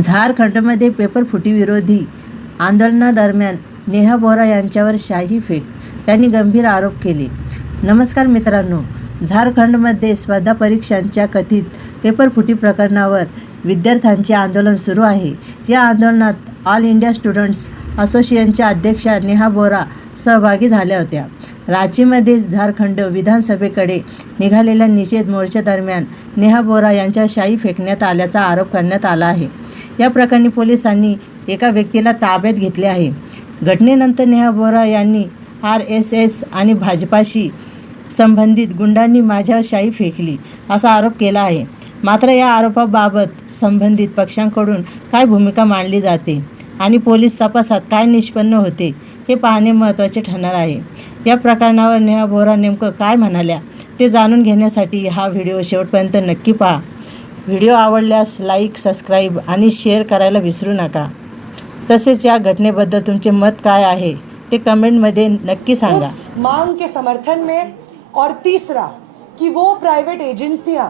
झारखंडमध्ये पेपरफुटी विरोधी आंदोलनादरम्यान नेहा बोरा यांच्यावर शाई फेक, त्यांनी गंभीर आरोप केले. नमस्कार मित्रांनो, झारखंडमध्ये स्पर्धा परीक्षांच्या कथित पेपरफुटी प्रकरणावर विद्यार्थ्यांचे आंदोलन सुरू आहे. या आंदोलनात ऑल इंडिया स्टुडंट्स असोसिएशनच्या अध्यक्षा नेहा बोरा सहभागी झाल्या होत्या. रांचीमध्ये झारखंड विधानसभेकडे निघालेल्या निषेध मोर्चादरम्यान नेहा बोरा यांच्यावर शाई फेकण्यात आल्याचा आरोप करण्यात आला आहे. या प्रकरणी पोलिसांनी एका व्यक्तीला ताब्यात घेतले आहे. घटनेनंतर नेहा बोरा यांनी RSS आणि भाजपाशी संबंधित गुंडांनी माझ्यावर शाई फेकली असा आरोप केला आहे. मात्र या आरोपाबाबत संबंधित पक्षांकडून काय भूमिका मांडली जाते आणि पोलीस तपासात काय निष्पन्न होते हे पाहणे महत्त्वाचे ठरणार आहे. या प्रकरणावर नेहा बोरा नेमकं काय म्हणाल्या ते जाणून घेण्यासाठी हा व्हिडिओ शेवटपर्यंत नक्की पहा. व्हिडिओ आवडल्यास लाईक, सबस्क्राईब आणि शेअर करायला विसरू नका. तसेच या घटनेबद्दल तुमचे मत काय आहे ते कमेंटमध्ये नक्की सांगा. मांग के समर्थन में और तीसरा कि वो प्राइवेट एजेंसियां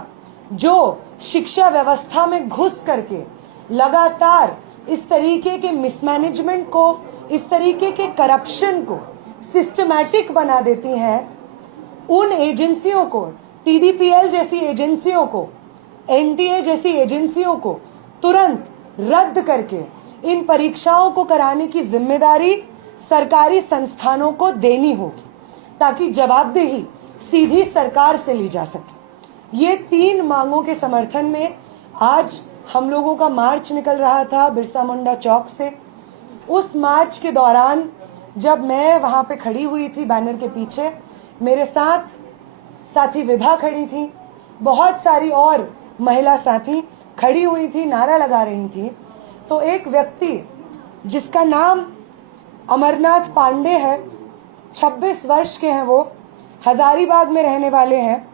जो शिक्षा व्यवस्था में घुस करके लगातार इस तरीके के मिसमैनेजमेंट को, इस तरीके के करप्शन को सिस्टमैटिक बना देती हैं, उन एजेंसियों को, TDPL जैसी एजेंसियों को, NTA जैसी एजेंसियों को तुरंत रद्द करके इन परीक्षाओं को कराने की जिम्मेदारी सरकारी संस्थानों को देनी होगी ताकि जवाबदेही सीधी सरकार से ली जा सके. ये 3 मांगों के समर्थन में आज हम लोगों का मार्च निकल रहा था बिरसा मुंडा चौक से. उस मार्च के दौरान जब मैं वहां पे खड़ी हुई थी बैनर के पीछे, मेरे साथ साथी विभा खड़ी थी, बहुत सारी और महिला साथी खड़ी हुई थी, नारा लगा रही थी. तो एक व्यक्ति जिसका नाम अमरनाथ पांडे है, 26 वर्ष के हैं, वो हजारीबाग में रहने वाले हैं,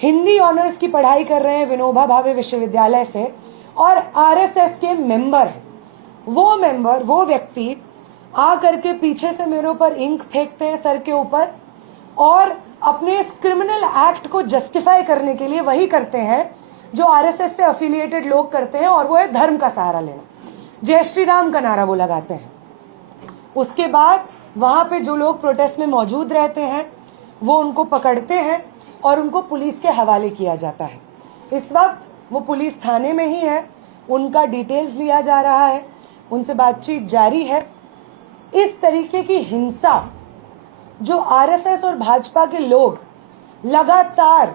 हिंदी ऑनर्स की पढ़ाई कर रहे हैं विनोबा भावे विश्वविद्यालय से और RSS के मेंबर हैं. वो व्यक्ति आ करके पीछे से मेरे ऊपर इंक फेंकते हैं सर के ऊपर और अपने इस क्रिमिनल एक्ट को जस्टिफाई करने के लिए वही करते हैं जो RSS से एफिलिएटेड लोग करते हैं, और वो है धर्म का सहारा लेना. जय श्री राम का नारा वो लगाते हैं. उसके बाद वहां पे जो लोग प्रोटेस्ट में मौजूद रहते हैं वो उनको पकड़ते हैं और उनको पुलिस के हवाले किया जाता है. इस वक्त वो पुलिस थाने में ही है, उनका डिटेल्स लिया जा रहा है, उनसे बातचीत जारी है. इस तरीके की हिंसा जो RSS और भाजपा के लोग लगातार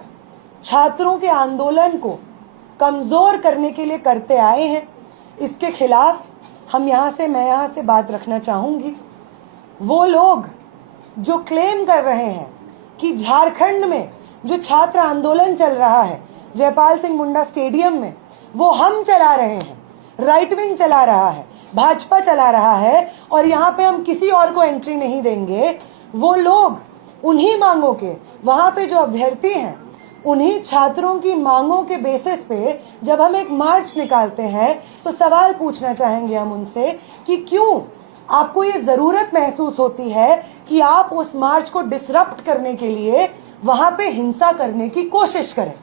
छात्रों के आंदोलन को कमजोर करने के लिए करते आए हैं, इसके खिलाफ मैं यहाँ से बात रखना चाहूंगी. वो लोग जो क्लेम कर रहे हैं कि झारखंड में जो छात्र आंदोलन चल रहा है जयपाल सिंह मुंडा स्टेडियम में, वो हम चला रहे हैं, राइट विंग चला रहा है, भाजपा चला रहा है और यहाँ पे हम किसी और को एंट्री नहीं देंगे. वो लोग उन्हीं मांगों के, वहां पे जो अभ्यर्थी हैं, उन्हीं छात्रों की मांगों के बेसिस पे जब हम एक मार्च निकालते हैं तो सवाल पूछना चाहेंगे हम उनसे कि क्यों आपको ये जरूरत महसूस होती है कि आप उस मार्च को डिसरप्ट करने के लिए वहां पे हिंसा करने की कोशिश करें.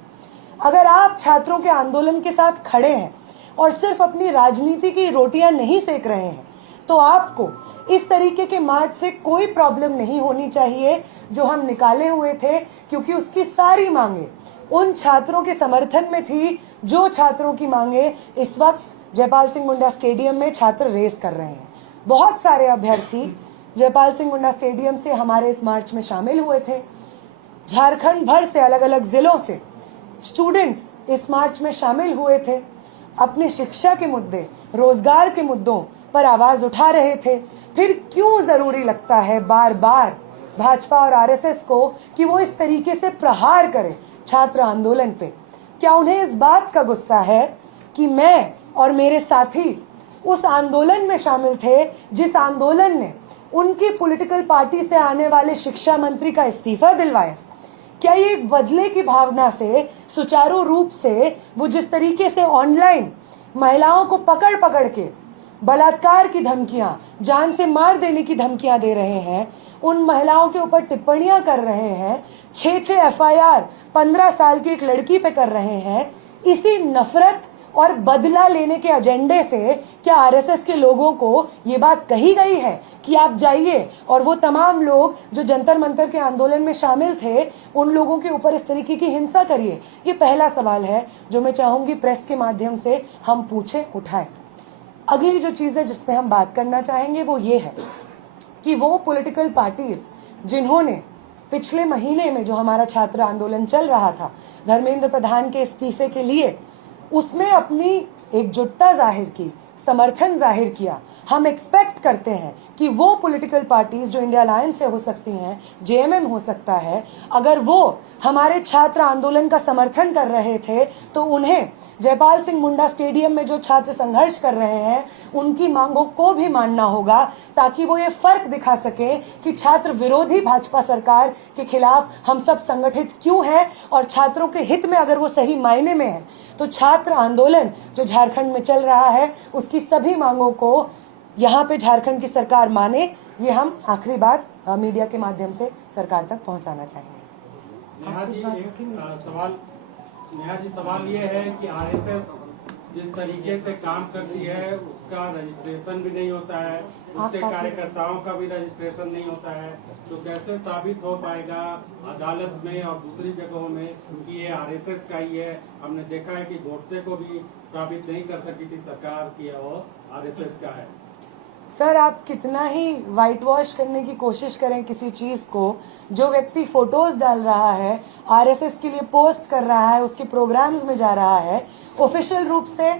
अगर आप छात्रों के आंदोलन के साथ खड़े हैं और सिर्फ अपनी राजनीति की रोटियां नहीं सेक रहे हैं तो आपको इस तरीके के मार्च से कोई प्रॉब्लम नहीं होनी चाहिए जो हम निकाले हुए थे, क्योंकि उसकी सारी मांगे उन छात्रों के समर्थन में थी जो छात्रों की मांगे इस वक्त जयपाल सिंह मुंडा स्टेडियम में छात्र रेस कर रहे हैं. बहुत सारे अभ्यर्थी जयपाल सिंह मुंडा स्टेडियम से हमारे इस मार्च में शामिल हुए थे. झारखंड भर से अलग अलग जिलों से स्टूडेंट्स इस मार्च में शामिल हुए थे, अपने शिक्षा के मुद्दे, रोजगार के मुद्दों पर आवाज उठा रहे थे. फिर क्यों जरूरी लगता है बार बार भाजपा और RSS को कि वो इस तरीके से प्रहार करे छात्र आंदोलन पे? क्या उन्हें इस बात का गुस्सा है कि मैं और मेरे साथी उस आंदोलन में शामिल थे जिस आंदोलन ने उनकी पॉलिटिकल पार्टी से आने वाले शिक्षा मंत्री का इस्तीफा दिलवाया? क्या ये एक बदले की भावना से सुचारू रूप से वो जिस तरीके से ऑनलाइन महिलाओं को पकड़ पकड़ के बलात्कार की धमकियां, जान से मार देने की धमकियां दे रहे हैं, उन महिलाओं के ऊपर टिप्पणियां कर रहे हैं, 6 FIR 15 साल की एक लड़की पे कर रहे हैं, इसी नफरत और बदला लेने के एजेंडे से क्या आरएसएस के लोगों को ये बात कही गई है कि आप जाइए और वो तमाम लोग जो जंतर मंतर के आंदोलन में शामिल थे उन लोगों के ऊपर इस तरीके की हिंसा करिए? ये पहला सवाल है जो मैं चाहूंगी प्रेस के माध्यम से हम पूछें, उठाएं। अगली जो चीज है जिस पे हम बात करना चाहेंगे वो ये है कि वो पॉलिटिकल पार्टीज जिन्होंने पिछले महीने में जो हमारा छात्र आंदोलन चल रहा था धर्मेंद्र प्रधान के इस्तीफे के लिए, उसमें अपनी एकजुटता जाहिर की, समर्थन जाहिर किया, हम एक्सपेक्ट करते हैं कि वो पॉलिटिकल पार्टीज जो इंडिया अलायंस से हो सकती हैं, जेएमएम हो सकता है, अगर वो हमारे छात्र आंदोलन का समर्थन कर रहे थे तो उन्हें जयपाल सिंह मुंडा स्टेडियम में जो छात्र संघर्ष कर रहे हैं उनकी मांगों को भी मानना होगा, ताकि वो ये फर्क दिखा सके कि छात्र विरोधी भाजपा सरकार के खिलाफ हम सब संगठित क्यों हैं और छात्रों के हित में अगर वो सही मायने में है तो छात्र आंदोलन जो झारखंड में चल रहा है उसकी सभी मांगों को यहाँ पे झारखंड की सरकार माने। ये हम आखिरी बात मीडिया के माध्यम से सरकार तक पहुंचाना चाहेंगे। नेहा जी, सवाल ये है कि आरएसएस जिस तरीके से काम करती है उसका रजिस्ट्रेशन भी नहीं होता है, उसके कार्यकर्ताओं का भी रजिस्ट्रेशन नहीं होता है, तो कैसे साबित हो पाएगा अदालत में और दूसरी जगहों में कि ये आरएसएस का ही है? हमने देखा है कि गोडसे को भी साबित नहीं कर सकी थी सरकार की वो आरएसएस का है। सर, आप कितना ही वाइट वॉश करने की कोशिश करें किसी चीज को, जो व्यक्ति फोटोज डाल रहा है, आरएसएस के लिए पोस्ट कर रहा है, उसके प्रोग्राम्स में जा रहा है, ऑफिशियल रूप से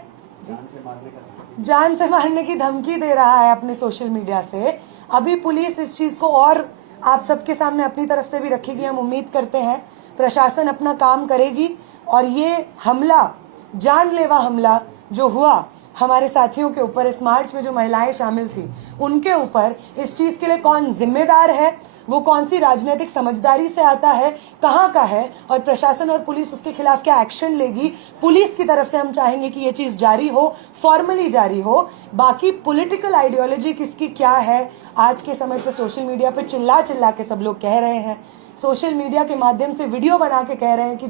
जान से मारने की धमकी दे रहा है अपने सोशल मीडिया से। अभी पुलिस इस चीज को और आप सबके सामने अपनी तरफ से भी रखेगी। हम उम्मीद करते हैं प्रशासन अपना काम करेगी और ये हमला, जानलेवा हमला जो हुआ हमारे साथियों के ऊपर, इस मार्च में जो महिलाएं शामिल थी उनके ऊपर, इस चीज के लिए कौन जिम्मेदार है, वो कौन सी राजनीतिक समझदारी से आता है, कहाँ का है, और प्रशासन और पुलिस उसके खिलाफ क्या एक्शन लेगी, पुलिस की तरफ से हम चाहेंगे कि ये चीज जारी हो, फॉर्मली जारी हो। बाकी पॉलिटिकल आइडियोलॉजी किसकी क्या है, आज के समय पे सोशल मीडिया पे चिल्ला चिल्ला के सब लोग कह रहे हैं, सोशल मीडिया के माध्यम से वीडियो बना के कह रहे हैं कि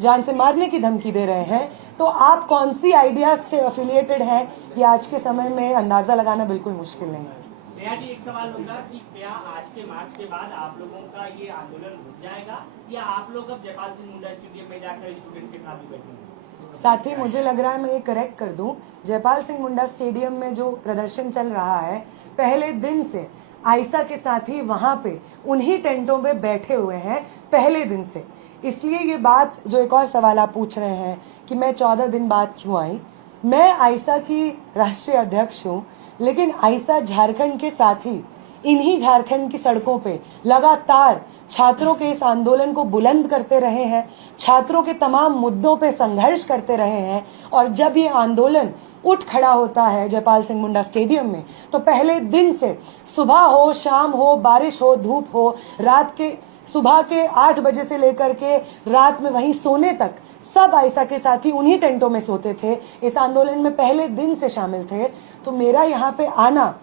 जान से मारने की धमकी दे रहे हैं। तो आप कौन सी आइडिया से एफिलिएटेड हैं, ये आज के समय में अंदाजा लगाना बिल्कुल मुश्किल नहीं है। नेहा जी, एक सवाल होगा कि क्या आज के मार्च के बाद आप लोगों का ये आंदोलन रुक जाएगा या आप लोग अब जयपाल सिंह मुंडा स्टेडियम में जाकर स्टूडेंट के साथ ही बैठेंगे? साथ ही मुझे लग रहा है मैं ये करेक्ट कर दूं, जयपाल सिंह मुंडा स्टेडियम में जो प्रदर्शन चल रहा है, पहले दिन से आयशा के साथी वहां पे उन्हीं टेंटों पे बैठे हुए हैं पहले दिन से। इसलिए ये बात, जो एक और सवाल आप पूछ रहे हैं कि मैं 14 दिन बाद क्यों आई, मैं आयशा की राष्ट्रीय अध्यक्ष हूँ, लेकिन आयशा झारखंड के साथी इन्हीं झारखंड की सड़कों पे लगातार छात्रों के इस आंदोलन को बुलंद करते रहे हैं, छात्रों के तमाम मुद्दों पे संघर्ष करते रहे हैं। और जब ये आंदोलन उठ खड़ा होता है जयपाल सिंह मुंडा स्टेडियम में, तो पहले दिन से सुबह हो, शाम हो, बारिश हो, धूप हो, रात के सुबह के 8 बजे से लेकर के रात में वहीं सोने तक सब आयशा के साथी उन्हीं टेंटों में सोते थे, इस आंदोलन में पहले दिन से शामिल थे। तो मेरा यहाँ पे आना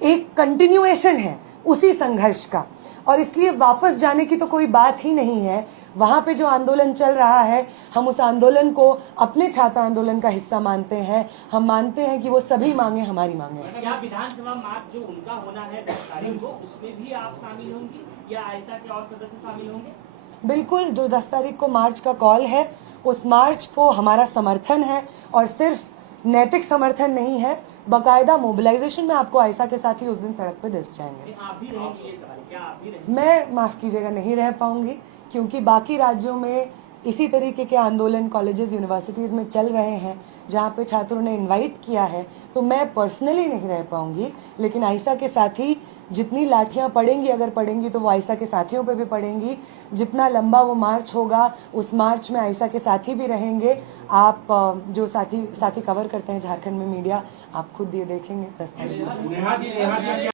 एक कंटिन्यूएशन है उसी संघर्ष का, और इसलिए वापस जाने की तो कोई बात ही नहीं है। वहां पे जो आंदोलन चल रहा है, हम उस आंदोलन को अपने छात्र आंदोलन का हिस्सा मानते हैं। हम मानते हैं कि वो सभी मांगे हमारी मांगे हैं। क्या विधानसभा मार्च जो उनका होना है 10 तारीख को, उसमें भी आप शामिल होंगी या आयशा के और सदस्य शामिल होंगे? बिल्कुल, जो 10 तारीख को मार्च का कॉल है, उस मार्च को हमारा समर्थन है, और सिर्फ नैतिक समर्थन नहीं है, बाकायदा मोबिलाइजेशन में आपको आयशा के साथ ही उस दिन सड़क पे दिख जाएंगे। आप भी रहेंगे? ये सवाल, क्या आप भी रहेंगे? मैं, माफ कीजिएगा, नहीं रह पाऊंगी, क्योंकि बाकी राज्यों में इसी तरीके के आंदोलन कॉलेजेस, यूनिवर्सिटीज में चल रहे हैं जहाँ पे छात्रों ने इनवाइट किया है, तो मैं पर्सनली नहीं रह पाऊंगी। लेकिन आयशा के साथी जितनी लाठियां पड़ेंगी, अगर पड़ेंगी तो वो आयशा के साथियों पे भी पड़ेंगी। जितना लंबा वो मार्च होगा, उस मार्च में आयशा के साथी भी रहेंगे। आप जो साथी कवर करते हैं झारखंड में मीडिया, आप खुद ये देखेंगे।